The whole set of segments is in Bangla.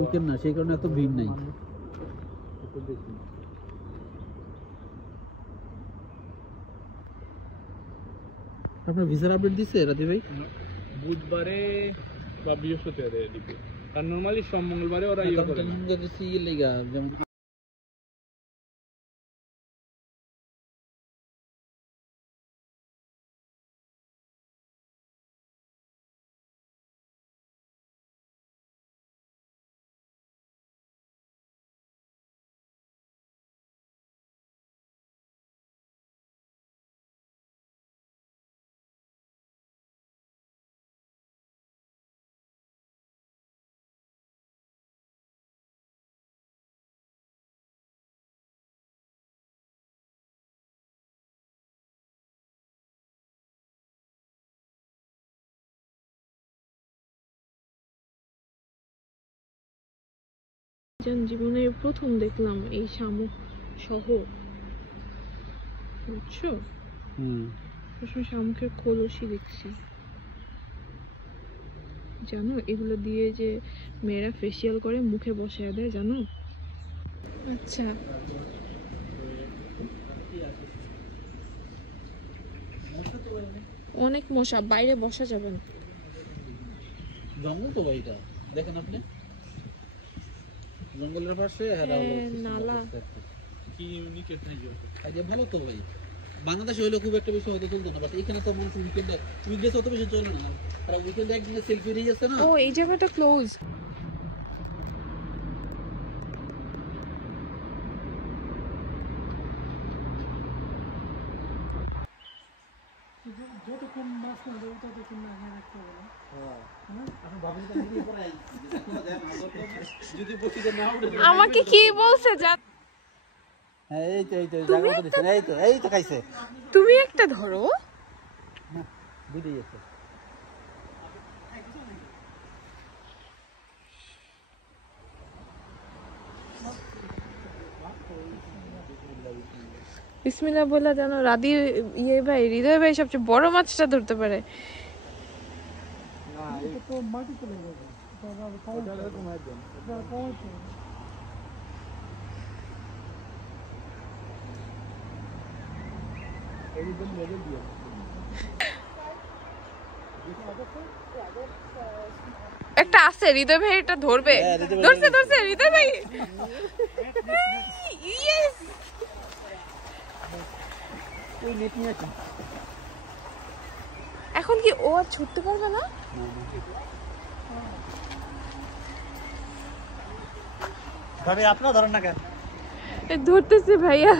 উইকেন্ড না, সেই কারণে এত ভিড় নাই। আপনার ভিসার আপডেট দিচ্ছে রাতে ভাই? বুধবারে বা বৃহস্পতিবারে দিবে, আর নরমালি সব মঙ্গলবারে ওরা ইয়ে করে না। যেমন জীবনের প্রথম দেখলাম এই শামুক শহর, বুঝছো? শামুকের খোলসই দেখছি, জানো এগুলো দিয়ে যে মেয়েরা ফেসিয়াল করে মুখে বসায় দেয়, জানো? আচ্ছা, অনেক মশা, বাইরে বসা যাবে না। জঙ্গল তো এটা দেখেন আপনি, জঙ্গলের পাশে নালা কি ইউনিক এখানে ভালো তো ভাই। বাংলাদেশে হইলে খুব একটা বেশি হয়তো চলতো না, বাট এখানে তো মানুষ উইকেন্ডে অত বেশি চলে না, তারা উইকেন্ডে একদিনে সেলফি নিয়ে যাচ্ছে না। ও এই জায়গাটা ক্লোজ। আমাকে কি বলছে জান? তুমি একটা ধরো, বিসমিল্লাহ বলে জানো রাধি ভাই, হৃদয় ভাই সবচেয়ে বড় মাছটা ধরতে পারে। একটা আছে হৃদয় ভাই, এটা ধরবে। ধরছে হৃদয় ভাই। এখন কি ও আর ছুটতে পারবে না? আপনারা ধরেন না কেন? ধরতেছে ভাইয়া।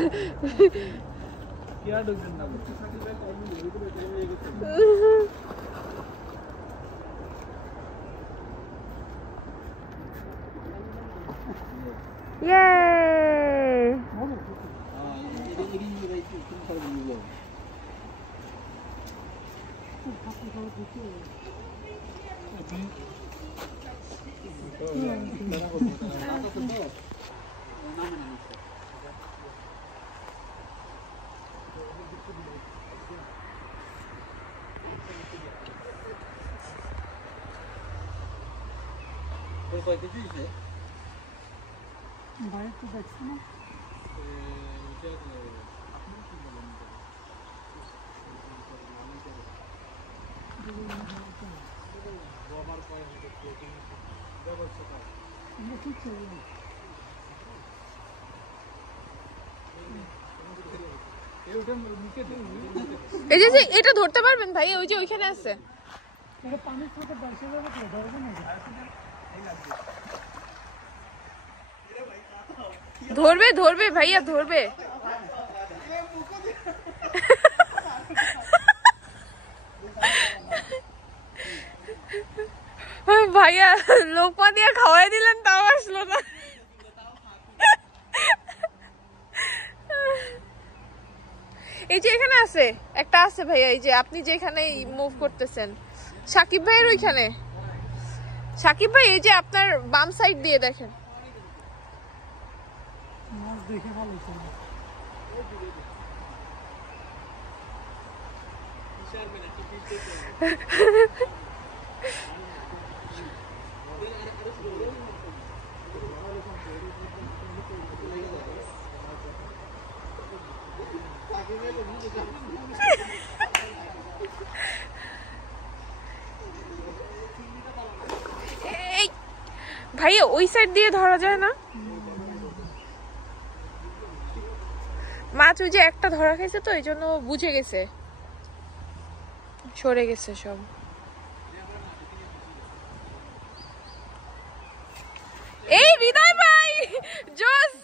এই যে এটা ধরতে পারবেন ভাই, ওই যে ওইখানে আছে। ধরবে ভাইয়া, ধরবে। ভাইয়া লোকমা দিয়ে খাওয়াই দিলেন, তাও আসলো না। এই যে এখানে আছে একটা, আছে ভাইয়া, এই যে আপনি যেখানে মুভ করতেছেন সাকিব ভাইয়ের ওইখানে। সাকিব ভাই এই যে আপনার বাম সাইড দিয়ে দেখেন। এই ভাইয়া ওই সাইড দিয়ে ধরা যায় না? মাছ ওই যে একটা ধরা খাইছে তো এই জন্য বুঝে গেছে, সরে গেছে সব। এই হৃদয় ভাই জোস,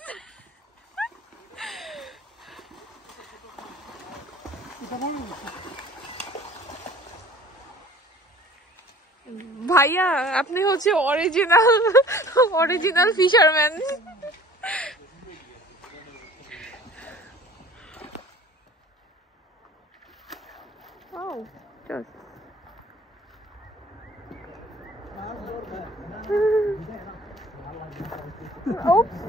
ভাইয়া আপনি হচ্ছে original fisherman. Oh, just. Oops.